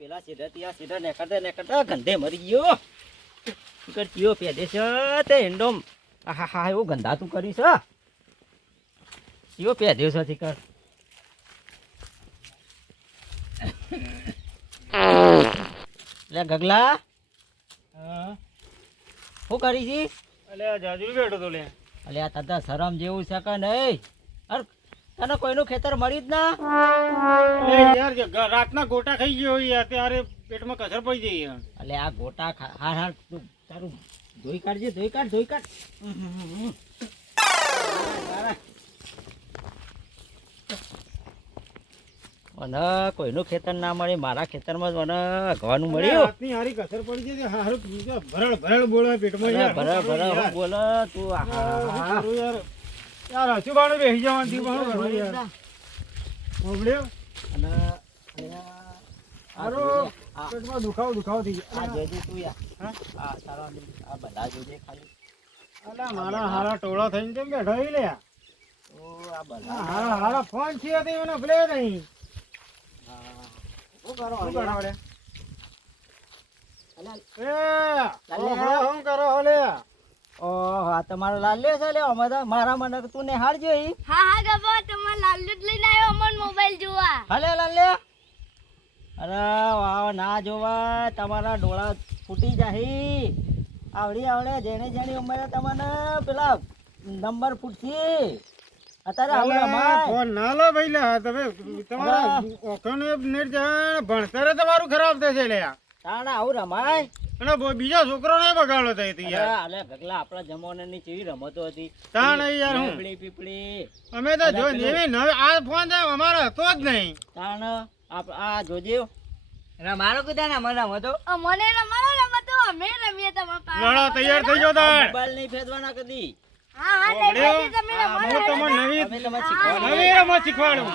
પેલા સીધા ત્યાં સીધા નેકળતા નેકળતા ગંધે મરી ગયો. કરતીઓ પેદે છે તે એન્ડોમ હા હા એવું ગંધાતું કર્યું છે ચિયો પેદ્યો છે કર લે ગગલા. શું કરી છી અલે જાજુ બેઠો તો લે. અલે આ તદા શરમ જેવું છે કે નહીં? અરે તને કોઈનું ખેતર મળી જ ના યાર રાતના ગોટા ખાઈ ગયો હોય યાર ત્યારે પેટમાં કસર પડી જાય એટલે આ ગોટા હા હાર તું તારું ધોઈ કાઢજે ધોઈ કાઢ ધોઈ કાઢ. મને કોઈનું ખેતર ના મળે મારા ખેતરમાં મને ઘવાનું મળ્યું રાતની હારી કસર પડી છે, હારું બીજા ભરડ ભરડ બોલે પેટમાં અરે યાર ભરા શું ભરા કરું હું બોલે તું યાર? ટોળા થઈને તેમ બેઠા આ બધા. હારા હારા ફોન થયો મને ભલે નહીં. હા. ઓ કરો ઓ કરો અલા ઓહો તમારો લાલ્યો છે લે અમે તો મારા મને તું ને હાર જોઈ હા હા ગબો તમારે લાલ્યો જ લઈને આવ્યો અમન મોબાઈલ જોવા. હલે લાલ્યો. અરે વાવ ના જોવા. તમારા ડોળા ફૂટી જાહી. આવડી આવડે જેને જેની ઉંમરે તમને પેલા નંબર ફૂટશે. અત્યારે હવે અલા, ફોન ના લો ભાઈ લે તમે તમારા ઓખણ નેટ ભણતરે તમારું ખરાબ થશે લે. તાણા આવું રમાય. અને બીજા છોકરાને બગાડો થઈ હતી યાર. આલે ગગલા આપણા જમાનાની કેવી રમતો હતી. તાણ યાર હું. પીપળી પીપળી. અમે તો જો જેવી નવી આ ફોન તો અમારો હતો જ નહીં. તાણ આપ આ જોજે. મારો કીધા ને મને મને રમતો અમે રમીએ તમારા લડો તૈયાર થઈ જાઓ તાણ. મોબાઈલ નહીં ફેદવાના કદી? હા હા ઓગળ્યો? તમે તમને નવી નવી રમત શીખવાડું.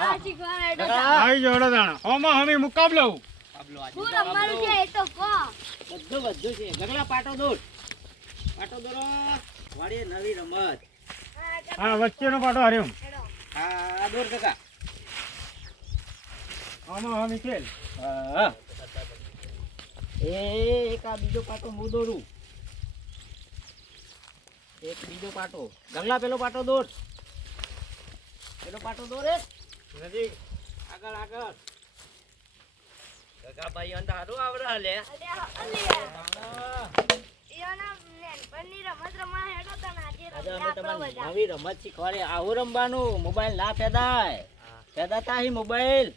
હા શીખવાડો. આવી જોડો તાણ. હોમાં હમી મુકાબલો પાબલો આજે હું રમવાનું છે એ તો કો બધું બધું છે. ગગડા પાટો દોડ. પાટો દોરો વાડીએ નવી રમત. હા વચ્ચેનો પાટો હાર્યો. હા દોર કાકા. આમાં હા ખેલ હા. એ એક આ બીજો પાટો હું દોરું એક બીજો પાટો. ગગલા પેલો પાટો દોર પેલો પાટો દોરે નજીક આગળ આગળ. મોબાઈલ ના ફેદાય. ફેદાતા હી મોબાઈલ.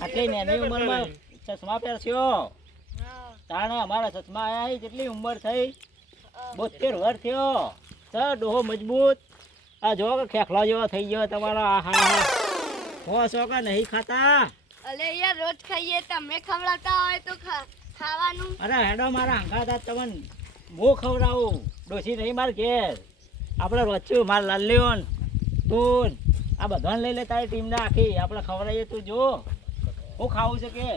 આટલી નાની ચશ્મા પહેરશો? તાણે અમારા ચશ્મા આયા જેટલી ઉંમર થઈ. બોતેર વર થયો. સર ડોહો મજબૂત. આ જો કે ખેખલા જેવો થઈ ગયો તમારો આ હો છો કે નહીં ખાતા. અલે યાર રોજ ખાઈએ તમે ખવડાવતા હોય તો ખાવાનું. અરે હેડો મારા હંગાતા તમને હું ખવડાવું? ડોસી નહીં માર ઘેર. આપણે વચ્ચું માર લાલ્યો તું આ બધાને લઈ લે તારી ટીમને આખી. આપણે ખવડાવીએ તું જો. હું ખાવું છે કે?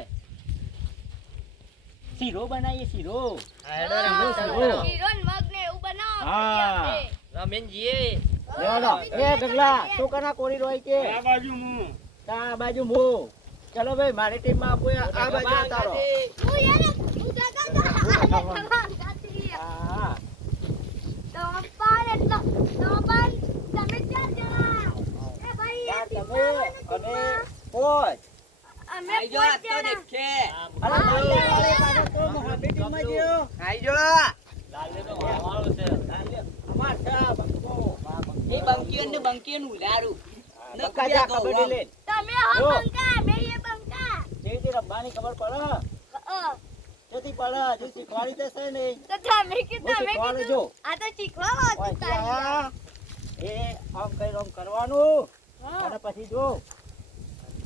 શીરો બનાવીએ શીરો. શીરો શીરો શીરો. ને મગ ને એવું બનાવો હા. પછી એ ગગલા તું કના કોરી રોય કે આ બાજુ હું તા આ બાજુ મો ચલો ભાઈ મારી ટીમમાં કોઈ આ બાજુ ઉતારો. નું ઉલારું. તમે હા જેવી ખબર પડે તેથી પડે હજુ શીખવાડી દેશે નહીં તો તમે કીધું તમે કીધું આ તો શીખવા હતું એ આમ કઈ આમ કરવાનું અને પછી જો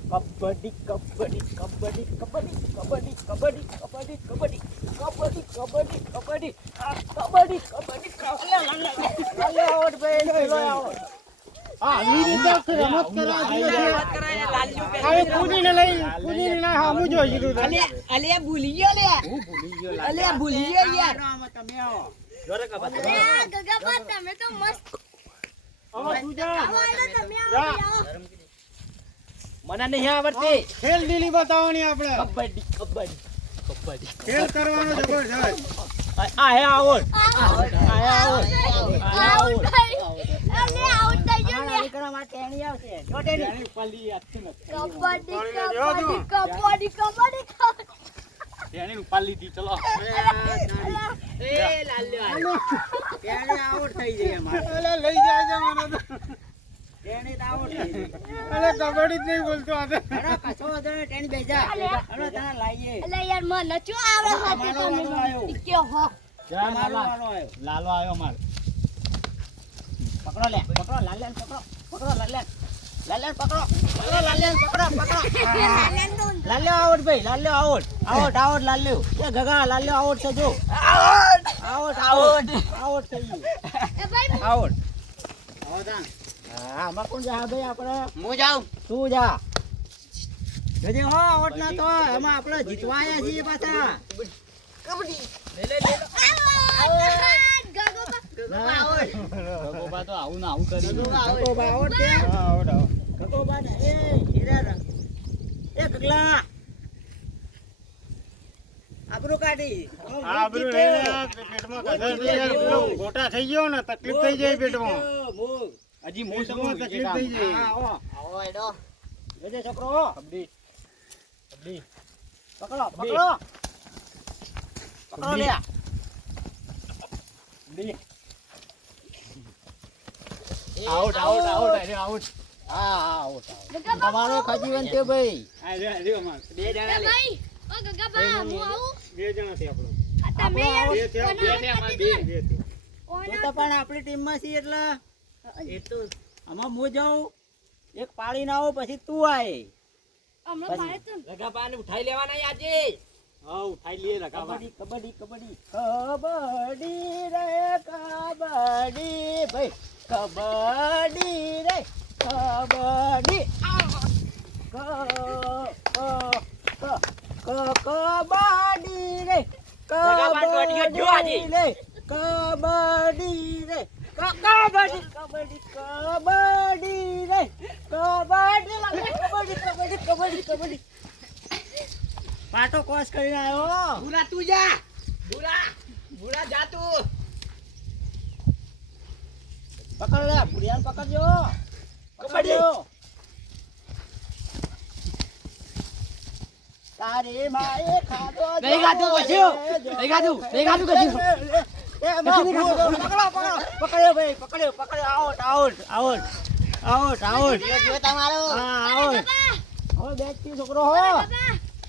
કબડ્ડી કબડ્ડી કબડ્ડી કબડ્ડી કબડ્ડી કબડ્ડી કબડ્ડી કબડ્ડી કબડ્ડી કબડ્ડી કબડ્ડી કબડ્ડી કબડ્ડી કબડ્ડી કબડ્ડી આવી. રીતે મને નહીં આવડતી. ખેલ દિલી બતાવવાની આપણે. કબડ્ડી કબડ્ડી કબડ્ડી. ખેલ કરવાનો જબર છે આ હે આવડ કરવા માટે એની આવશે. જો ટેની પલ્લી આચ્છું કબડ્ડી કબડ્ડી કબડ્ડી ટેની ઉપાલી દી ચલો. એ લાલ્યો ટેની આઉટ થઈ જાય મારે લઈ જાય મને તો. ટેની થઈ જાય કબડ્ડી બોલતો આજે. અરે પાછો બેજા. અરે તને યાર મને નચો આવડે હાથે તમને કે આવ્યો. લાલો આવ્યો માર. પકડો લે પકડો લાલ લાલ પકડો. પકડો લાલ્યાન લાલ્યાન પકડો. પકડો લાલ્યો આવડ ભાઈ લાલ્યો આવડ આવડ આવડ લાલ્યો. એ ગગા લાલ્યો આવડ છે જો. આવડ આવડ આવડ આવડ થઈ ગયું. આવડ જા? ભાઈ આપણે હું જાઉં. હો આવડ ના તો. એમાં આપણે જીતવાયા છીએ પાછા. કબડી લે લે લે ગોબા તો આવું ને આવું કરી ગોબા આવો તે આવો ગોબા ને એ હીરા રંગ એ કગલા આબરૂ કાઢી આબરૂ પેટમાં કસર થઈ યાર ગોટા થઈ ગયો ને તકલીફ થઈ જાય પેટમાં હજી મોં સમો તકલીફ થઈ જાય આવો આવો એડો જોજે છોકરો અબડી અબડી પકડો પકડો. પકડો લે અબડી આઉટ આઉટ આઉટ અરે આઉટ હા હા આઉટ તમારો ખજીવન છે ભાઈ? આ રહ્યો, રહ્યો અમાર. બે જણા લે. બે જણા છે આપણો. તમે બે થયા, બે થયા, અમારે બે. બે થયા. તું તો પણ આપણી ટીમમાં છીએ એટલે. એ તો આમાં હું જાઉં એક પાડી ના આવો પછી તું આય. લગાપાને ઉઠાઈ લેવાના આજે. ઉઠાઈ કબડ્ડી કબડ્ડી કબડ્ડી. કબડ્ડી રે કબડ્ડી ભાઈ. કબડ્ડી રે કબડ્ડી. કબડ્ડી રે કબડ્ડી રે કબડ્ડી રે કબડ્ડી. કબડ્ડી કબડ્ડી રે કબડ્ડી કબડ્ડી કબડ્ડી કબડ્ડી. પાટો કોસ કરીને આવ્યો ભૂરા તું જા ભૂરા ભૂરા જા તું પકડ લે પુડિયાને પકડજો પકડજો તારે માએ ખાધો નહીં ખાધું, કશું. નહીં ખાધું, નહીં ખાધું, કશું. પકડ્યો ભાઈ પકડ્યો પકડ્યો out out out out out તમારો હા આઉટ હવે બેચથી છોકરો હો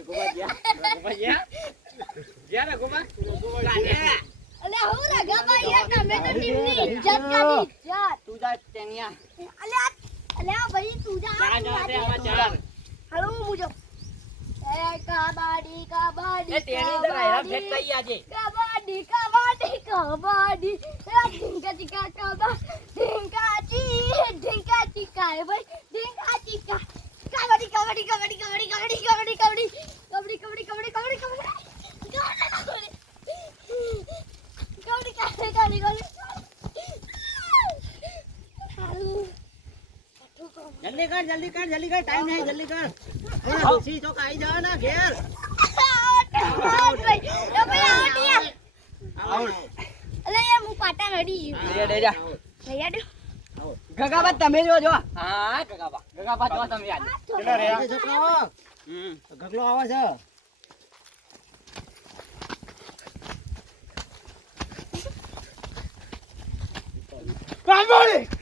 ગોબા ગયા ગયા ને ગોબા ગાડે અલે હું રે યાર તમે તો ટીમની ઇજ્જત કાઢી ઇજ્જત તું જા ટેનિયા અલે અલે ભાઈ તું જા જા જા તે આવા ચાર હાલો હું મુજો એ કબડ્ડી કબડ્ડી ચીકા કબા ઢીંકા ચી ઢીંકા ચીકા. એ ભાઈ ઢીંકા ચીકા કબડ્ડી કબડ્ડી કબડ્ડી કબડ્ડી કબડ્ડી કર જલ્દી કર જલ્દી કર ટાઈમ નહીં જલ્દી કર. ઓલા ડોસી તો કાઈ જાવ ના ઘેર. ગગાબા તમે જો જો હા ગગાબા. ગગાબા જો તમે યાદ. ગગલો આવે છે. કામ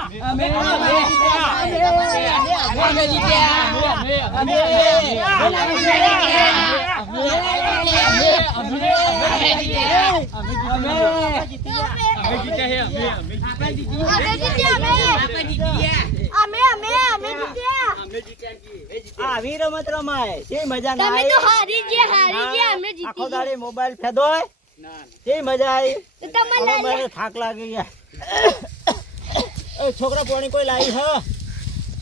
અમે અમે જીત્યા અમે અમે અમે જીત્યા આવી રમત રમાય એ મજા ના તમે તો હારી ગયા હારી ગયા અમે આખો જીતી ગયા દાડે મોબાઈલ ફેદોય કે મજા આવી તો તમને થાક લાગી ગયા એ છોકરા પાણી કોઈ લાવી હ?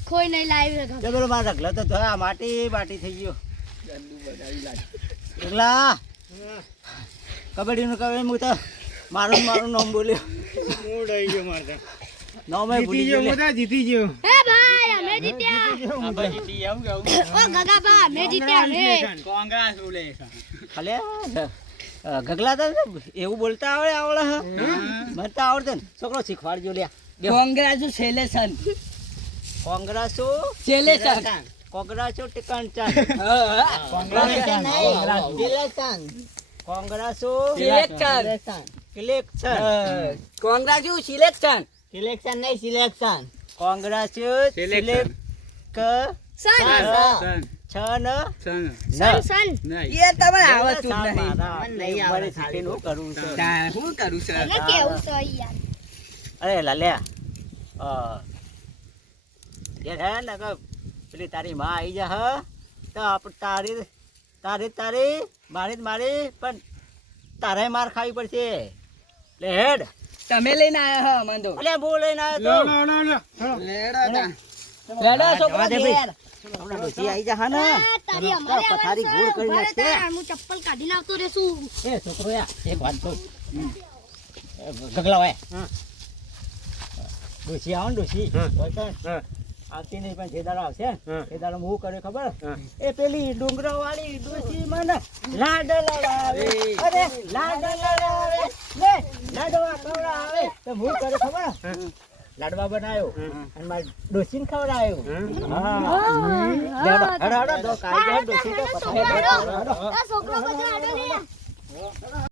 કોઈ નહીં લાવી તે. પેલો માર ઢગલો તો આ માટી માટી થઈ ગયો. ઢગલા! કબડ્ડી નું કબડ્ડી હું તો મારું મારું નામ બોલ્યો. મૂડ આવી ગયો મારે નામ ભૂલી જીતી ગયો ગયો. મોટા જીતી ગયો. હે ભાઈ અમે જીત્યા. ઓ ગગા બા અમે જીત્યા અમે. ખાલી આ ગગલા તો એવું બોલતા આવડે આવડે હ? મને તો આવડતું ને. છોકરો શીખવાડજો લ્યા. કોંગ્રેચ્યુલેશન કોંગ્રેસો સેલેશન કોંગ્રેસો ટિકન ચાલ. કોંગ્રેસો સિલેક્શન ઇલેક્શન કોંગ્રેચ્યુ સિલેક્શન. સિલેક્શન નહીં સિલેક્શન. કોંગ્રેસો. સિલેક્ટ સન. છ. ન. સન. ન. સન એ તમે આવડતું જ નહીં. મને નહીં શીખીને સાડી કરવું છે. છું શું કરું છું. કેવું છે યાર? અરે લાલ્યા હે ને કે પેલી તારી માં આવી જા હ. તો આપ તારી તારી તારી મારી જ મારી પણ તારે માર ખાવી પડશે. લે હેડ. તમે લઈને આવ્યા હા મંદો. અલે બો લઈને આવ્યો લો, લો, લો. લેડો તો. છોકરો ઘેર. હમણાં ડોશી આવી જા હા ને. તારી પથારી ગોળ કરી નાખશે. ઊભા રહે તાર, હું ચપ્પલ કાઢીને આવતો રહેશું. એ છોકરો એક વાત કહું. ગગલા હોય ડોશી આવો ને ડોશી હા. હોય તો આવતી નહીં પણ જે દાડો આવશે ને, હા. એ દાડો હું કર્યો ખબર એ પેલી ડુંગરા વાળી ડોસી મને લાડ લડાવે અરે લાડ લડાવે લે લાડવા ખવડાવે તો હું કર્યો ખબર લાડવા બનાવ્યો અને મારી ડોશીને ખવડાવ્યો હા હેડો, હેડો, ડોશી તો છોકરો બધો આડો લે